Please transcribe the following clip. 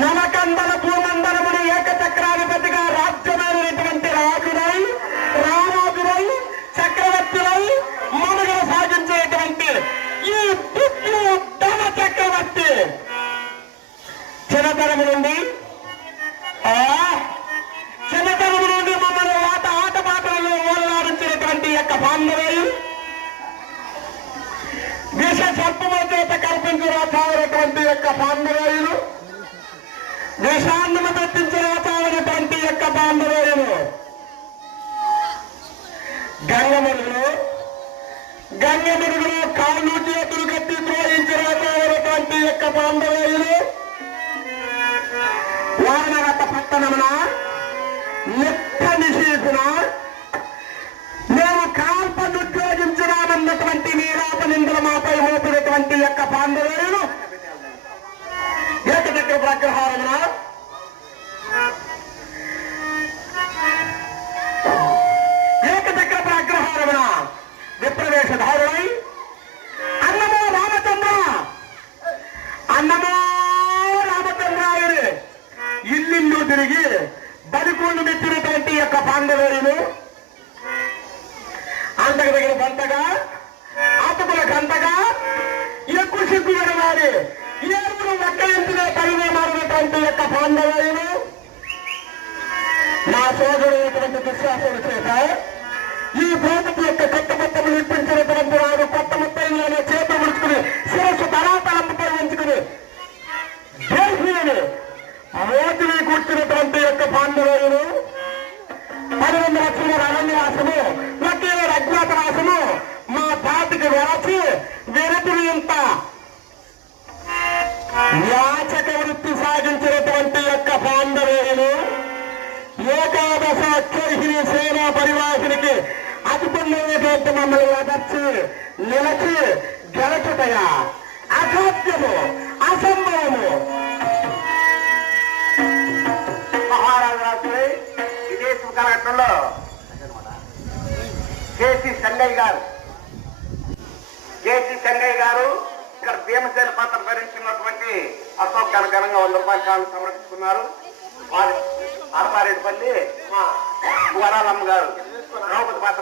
నవకందల భూమండలముని ఏకచక్రాధిపతిగా రాజ్యమైనటువంటి రాజులై రారాజులై చక్రవర్తులై మనుగడ సాగించేటువంటి ఈ ధన చక్రవర్తి చిన్నతనము నుండి మమ్మల్ని ఆటపాటలలో ఓలాడించినటువంటి యొక్క పాండవులు విష సర్పముల చేత కల్పించరాసాగినటువంటి యొక్క పాండవులు దేశాన్ని పెట్టించరాసాగినటువంటి యొక్క పాండవులు గంగమురుగులో కాళ్ళు చేతులు కట్టి ద్రోహించరాసాగినటువంటి యొక్క పాండవులు వారణగట్ట పట్టణమున నిత్య నిషేధున మేము కాల్పనుద్యోగించడామన్నటువంటి నీరాప నిందల మాపై మోపినటువంటి యొక్క పాండవులు ఏకచక్ర ప్రగ్రహారమున విప్రవేశధారులై అన్నమో రామచంద్రాయుడు ఇల్లు తిరిగి బలికూళ్ళు మెచ్చినటువంటి యొక్క పాండవులు అంతకు దగ్గర బంతగా ఆతుకుల గంతగా ఎక్కువ సిగ్గుగల వారి ఏడుగురు వెక్కలించిన పరిణామాలైనటువంటి యొక్క పాండవులు నా సోదరుడైనటువంటి దుశ్శాసన చేత ఈ భూమికి యొక్క కట్టుబట్టలు ఇప్పించినటువంటి వారు కొత్త ముత్తైన చేత ముడుచుకుని శిరస్సు తలాతలంపై ఉంచుకుని దేశీయుని మోతిని కూర్చున్నటువంటి యొక్క పాండవులు 12 లక్షల అరణ్యవాసము ఒకే అజ్ఞాతవాసము మా జాతికి వెరచి వెరతులు ఇంత యాచక వృత్తి సాగించినటువంటి యొక్క పాండవులు ఏకాదశ అక్షరిహిని సేనా పరివాసునికి అతిపుణ్యమైనటువంటి మమ్మల్ని ఎదర్చి నిలచి గెలచుటయా అసాధ్యము అసంభవము. మహారాజు విదేశీ కాలఘట్టంలో జేసీ సంగయ్య గారు ఇక్కడ భీమసేన పాత్ర ధరించినటువంటి అశోక్ ఘనంగా 100 రూపాయల కాలను సమర్పించుకున్నారు. వారి ఆడపారెడ్డిపల్లి వరాలమ్మ గారు ద్రౌపది పాత్ర